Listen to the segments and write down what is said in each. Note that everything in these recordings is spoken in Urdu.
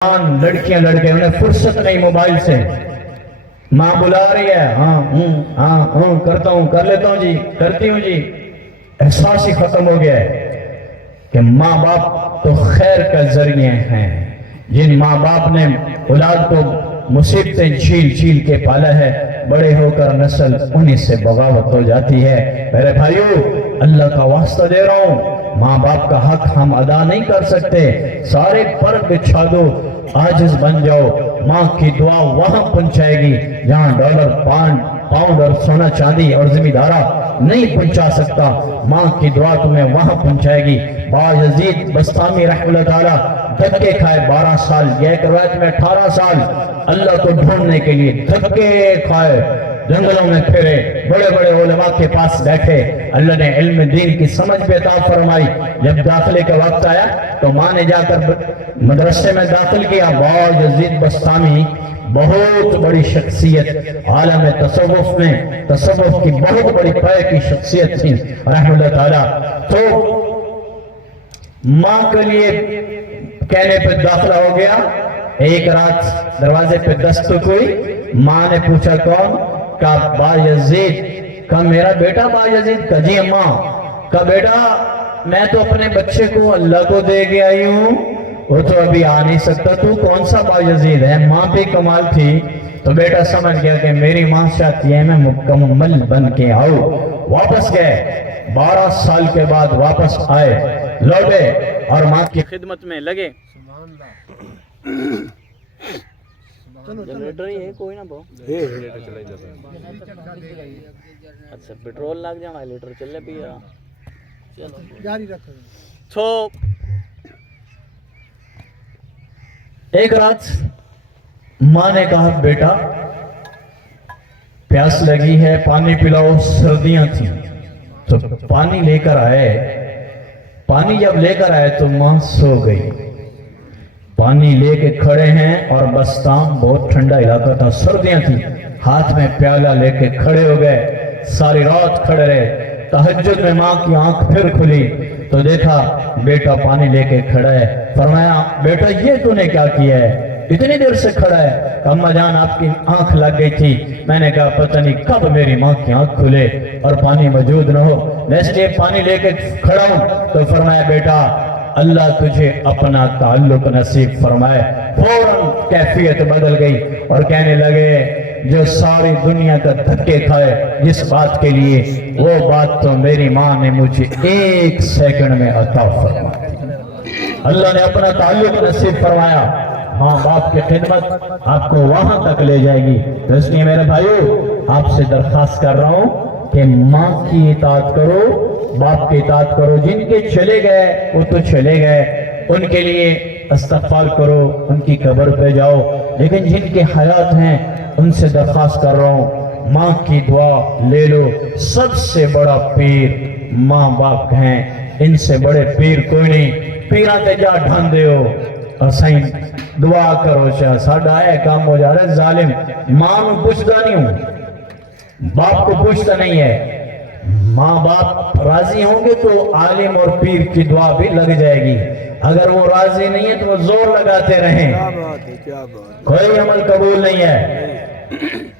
لڑکیاں لڑکے انہیں فرصت نہیں موبائل سے. ماں بلا رہی ہے, ہاں کرتا ہوں, کر لیتا ہوں جی, کرتی ہوں جی. احساس ہی ختم ہو گیا ہے کہ ماں باپ تو خیر کا ذریعے ہیں. جن ماں باپ نے اولاد کو مصیبتیں جھیل جھیل کے پالا ہے, بڑے ہو کر نسل انہی سے بغاوت ہو جاتی ہے. میرے بھائیو, اللہ کا واسطہ دے رہا ہوں, ماں باپ کا حق ہم ادا نہیں کر سکتے. سارے پر بچھا دو, عاجز بن جاؤ. ماں کی دعا وہاں پہنچائے گی جہاں ڈالر, پاؤنڈ اور سونا چاندی اور زمیندارہ نہیں پہنچا سکتا. ماں کی دعا تمہیں وہاں پہنچائے گی. بایزید بستامی رحمہ اللہ تعالیٰ دھکے کھائے 12 سال, یہ ایک روایت میں 18 سال اللہ کو ڈھونڈنے کے لیے دھکے کھائے, جنگلوں میں پھرے, بڑے بڑے علماء کے پاس بیٹھے. اللہ نے علم دین کی سمجھ پہ عطا فرمائی. جب داخلے کا وقت آیا تو ماں نے جا کر مدرسے میں داخل کیا. بایزید بستامی بہت بڑی شخصیت, عالم تصوف میں تصوف کی بہت بڑی پائے کی شخصیت تھی رحمہ اللہ تعالیٰ. تو ماں کے لیے کہنے پہ داخلہ ہو گیا. ایک رات دروازے پہ دستک ہوئی. ماں نے پوچھا کون؟ کہا بایزید. کہا میرا بیٹا بایزید؟ کہا جی اماں. کہا بیٹا میں تو اپنے بچے کو اللہ کو دے کے آئی ہوں, وہ تو ابھی آ نہیں سکتا, تو کون سا بایزید ہے؟ ماں بھی کمال تھی. تو بیٹا سمجھ گیا کہ میری ماں چاہتی ہے میں مکمل بن کے آؤں. واپس گئے, 12 سال کے بعد واپس آئے, لوٹے اور ماں کی خدمت میں لگے. جنریٹر ہی ہے کوئی نہ بہو. اچھا پیٹرول لگ جانا, لیٹر چلے پیا. چلو جاری رکھو. تو ایک رات ماں نے کہا بیٹا پیاس لگی ہے, پانی پلاؤ. سردیاں تھیں تو پانی لے کر آئے. پانی جب لے کر آئے تو ماں سو گئی. پانی لے کے کھڑے ہیں اور بستام بہت ٹھنڈا علاقہ تھا, سردیاں تھیں, ہاتھ میں پیالہ لے کے کھڑے ہو گئے. ساری رات کھڑے رہے. تہجد میں ماں کی آنکھ پھر کھلی تو دیکھا بیٹا پانی لے کے کھڑا ہے. فرمایا بیٹا یہ تو نے کیا کیا ہے, اتنی دیر سے کھڑا ہے؟ اماں جان آپ کی آنکھ لگ گئی تھی. میں نے کہا پتہ نہیں کب میری ماں کی آنکھ کھلے اور پانی موجود نہ ہو, میں اس لیے پانی لے کے کھڑا ہوں. تو فرمایا بیٹا اللہ تجھے اپنا تعلق نصیب فرمائے. فوراً کیفیت بدل گئی اور کہنے لگے جو ساری دنیا کا دھکے کھائے جس بات کے لیے, وہ بات تو میری ماں نے مجھے 1 سیکنڈ میں عطا فرمائی. اللہ نے اپنا تعلق نصیب فرمایا. ماں باپ کی خدمت آپ کو وہاں تک لے جائے گی. تو اس لیے میرے بھائیو آپ سے درخواست کر رہا ہوں کہ ماں کی اطاعت کرو, باپ کی اطاعت کرو. جن کے چلے گئے وہ تو چلے گئے, ان کے لیے استغفار کرو, ان کی قبر پہ جاؤ. لیکن جن کے حیات ہیں ان سے درخواست کر رہا ہوں ماں کی دعا لے لو. سب سے بڑا پیر ماں باپ ہیں, ان سے بڑے پیر کوئی نہیں. پیران تے جا ڈھان دے ہو اور سائن دعا کرو چاہ ساڑھا ہے کام ہو جا رہا ہے. ظالم ماں کو پوچھتا نہیں ہوں, باپ کو پوچھتا نہیں ہے. ماں باپ راضی ہوں گے تو عالم اور پیر کی دعا بھی لگ جائے گی. اگر وہ راضی نہیں ہے تو وہ زور لگاتے رہیں, کوئی عمل قبول نہیں ہے.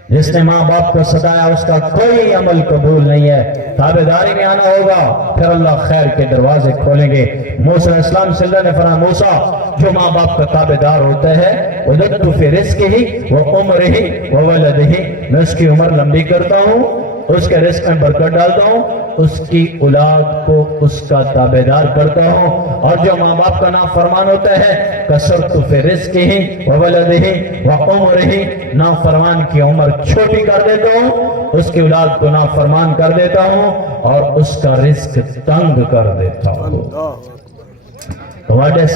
جس نے ماں باپ کو ستایا اس کا کوئی عمل قبول نہیں ہے. تابعداری میں آنا ہوگا, پھر اللہ خیر کے دروازے کھولیں گے. موسیٰ علیہ السلام صلی اللہ نے فرمایا موسیٰ جو ماں باپ کا تابعدار ہوتا ہے وَدَدْتُ فِي رِزْقِهِ وَعُمْرِهِ وَوَلَدِهِ, میں اس کی عمر لمبی کرتا ہوں, اس کے رزق میں برکت ڈالتا ہوں, اس کی اولاد کو اس کا تابعدار کرتا ہوں. اور جو ماں باپ کا نافرمان ہوتا ہے کسرت فی رزقہ وولدہ وعمرہ, نافرمان کی عمر چھوٹی کر دیتا ہوں, اس کی اولاد کو نافرمان کر دیتا ہوں اور اس کا رزق تنگ کر دیتا ہوں.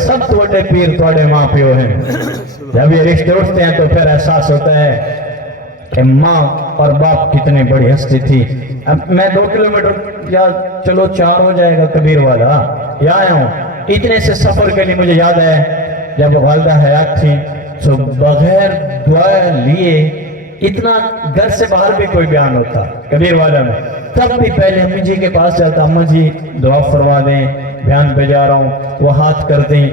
سب وڈے پیر توڑے ماں پیو ہیں. جب یہ رشتے اٹھتے ہیں تو پھر احساس ہوتا ہے کہ ماں اور باپ کتنے بڑی ہستی تھی. اب میں 2 کلومیٹر یا چلو 4 ہو جائے گا کبیر والا یا آیا ہوں. اتنے سے سفر کے لیے مجھے یاد ہے جب والدہ حیات تھی تو بغیر دعا لیے اتنا گھر سے باہر بھی کوئی بیان ہوتا کبیر والا میں, تب بھی پہلے امی جی کے پاس جاتا, اماں جی دعا فرما دیں, بیان پہ جا رہا ہوں, وہ ہاتھ کر دیں,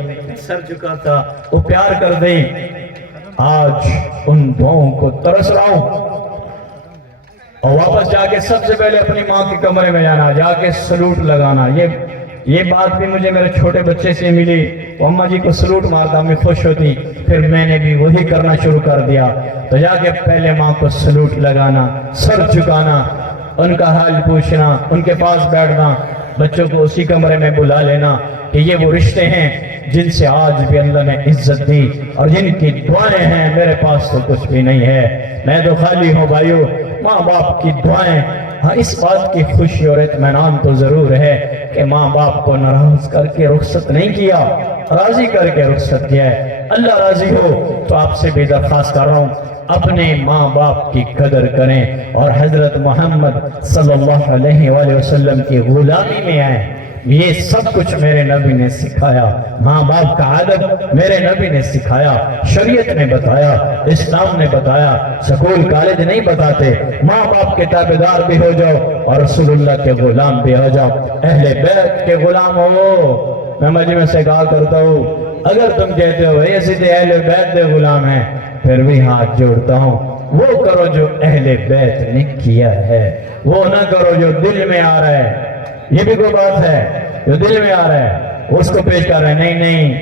سر جھکاتا وہ پیار کر دیں. آج ان دعاؤں کو ترس رہا ہوں. اور واپس جا کے سب سے پہلے اپنی ماں کے کمرے میں جانا, جا کے سلوٹ لگانا. یہ بات بھی مجھے میرے چھوٹے بچے سے ملی. وہ اماں جی کو سلوٹ مارتا, میں خوش ہوتی. پھر میں نے بھی وہی کرنا شروع کر دیا. تو جا کے پہلے ماں کو سلوٹ لگانا, سر جھکانا, ان کا حال پوچھنا, ان کے پاس بیٹھنا, بچوں کو اسی کمرے میں بلا لینا کہ یہ وہ رشتے ہیں جن سے آج بھی اللہ نے عزت دی اور جن کی دعائیں ہیں. میرے پاس تو کچھ بھی نہیں ہے, میں تو خالی ہوں بھائیو. ماں باپ کی دعائیں. ہاں, اس بات کی خوشی اور اطمینان تو ضرور ہے کہ ماں باپ کو ناراض کر کے رخصت نہیں کیا, راضی کر کے رخصت کیا ہے. اللہ راضی ہو تو آپ سے بھی درخواست کر رہا ہوں, اپنے ماں باپ کی قدر کریں اور حضرت محمد صلی اللہ علیہ وآلہ وسلم کی غلامی میں آئیں. یہ سب کچھ میرے نبی نے سکھایا. ماں باپ کا ادب میرے نبی نے سکھایا, شریعت نے بتایا, اسلام نے بتایا. سکول کالج نہیں بتاتے. ماں باپ کے تابعدار بھی ہو جاؤ اور رسول اللہ کے غلام بھی ہو جاؤ, اہل بیت کے غلام ہو. میں مجمع سے کہا کرتا ہوں, اگر تم کہتے ہو یہ سیدھے اہل بیت کے غلام ہیں, پھر بھی ہاتھ جوڑتا ہوں, وہ کرو جو اہل بیت نے کیا ہے, وہ نہ کرو جو دل میں آ رہا ہے. یہ بھی کوئی بات ہے, جو دل میں آ رہا ہے اس کو پیش کر رہے ہیں. نہیں,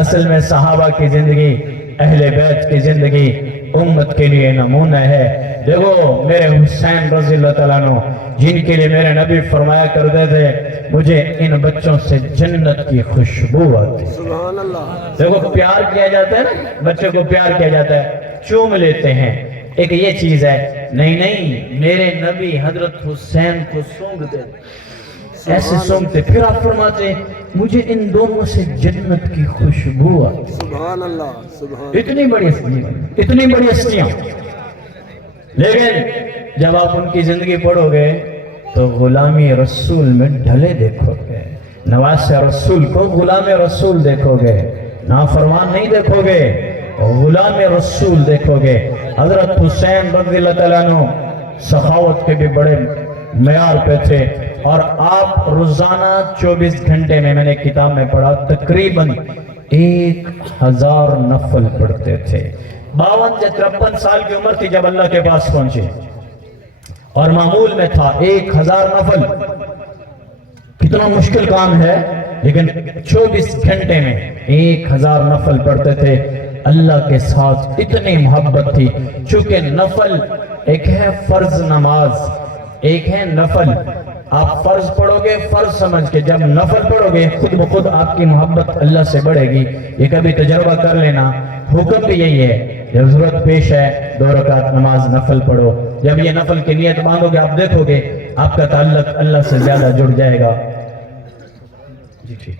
اصل میں صحابہ کی زندگی, اہل بیت کی زندگی امت کے لیے نمونہ ہے. دیکھو میرے حسین رضی اللہ تعالیٰ عنہ, جن کے لیے میرے نبی فرمایا کرتے تھے مجھے ان بچوں سے جنت کی خوشبو آتی. سبحان اللہ. دیکھو پیار کیا جاتا ہے نا, بچوں کو پیار کیا جاتا ہے, چوم لیتے ہیں, ایک یہ چیز ہے. نہیں, میرے نبی حضرت حسین کو سونگتے, ایسے سونگتے, پھر آپ فرماتے مجھے ان دونوں سے جنت کی خوشبو آتی. سبحان اللہ. سبحان. اتنی بڑی ہستیاں, اتنی بڑی ہستیاں. لیکن جب آپ ان کی زندگی پڑھو گے تو غلامی رسول میں ڈھلے دیکھو گے, نواز رسول کو غلام رسول دیکھو گے, نافرمان نہیں دیکھو گے, غلام رسول دیکھو گے. حضرت حسین رضی اللہ تعالیٰ عنہ سخاوت کے بھی بڑے معیار پہ تھے, اور آپ روزانہ 24 گھنٹے میں نے کتاب میں پڑھا تقریباً 1000 نفل پڑھتے تھے. 52 یا 53 سال کی عمر تھی جب اللہ کے پاس پہنچے, اور معمول میں تھا 1000 نفل. کتنا مشکل کام ہے, لیکن 24 گھنٹے میں 1000 نفل پڑھتے تھے. اللہ کے ساتھ اتنی محبت تھی. چونکہ نفل ایک ہے فرض نماز, ایک ہے نفل. آپ فرض پڑھو گے فرض سمجھ کے, جب نفل پڑھو گے خود بخود آپ کی محبت اللہ سے بڑھے گی. یہ کبھی تجربہ کر لینا. حکم بھی یہی ہے, جب ضرورت پیش ہے 2 رکعت نماز نفل پڑھو. جب یہ نفل کی نیت باندھو گے آپ دیکھو گے آپ کا تعلق اللہ سے زیادہ جڑ جائے گا. جی ٹھیک.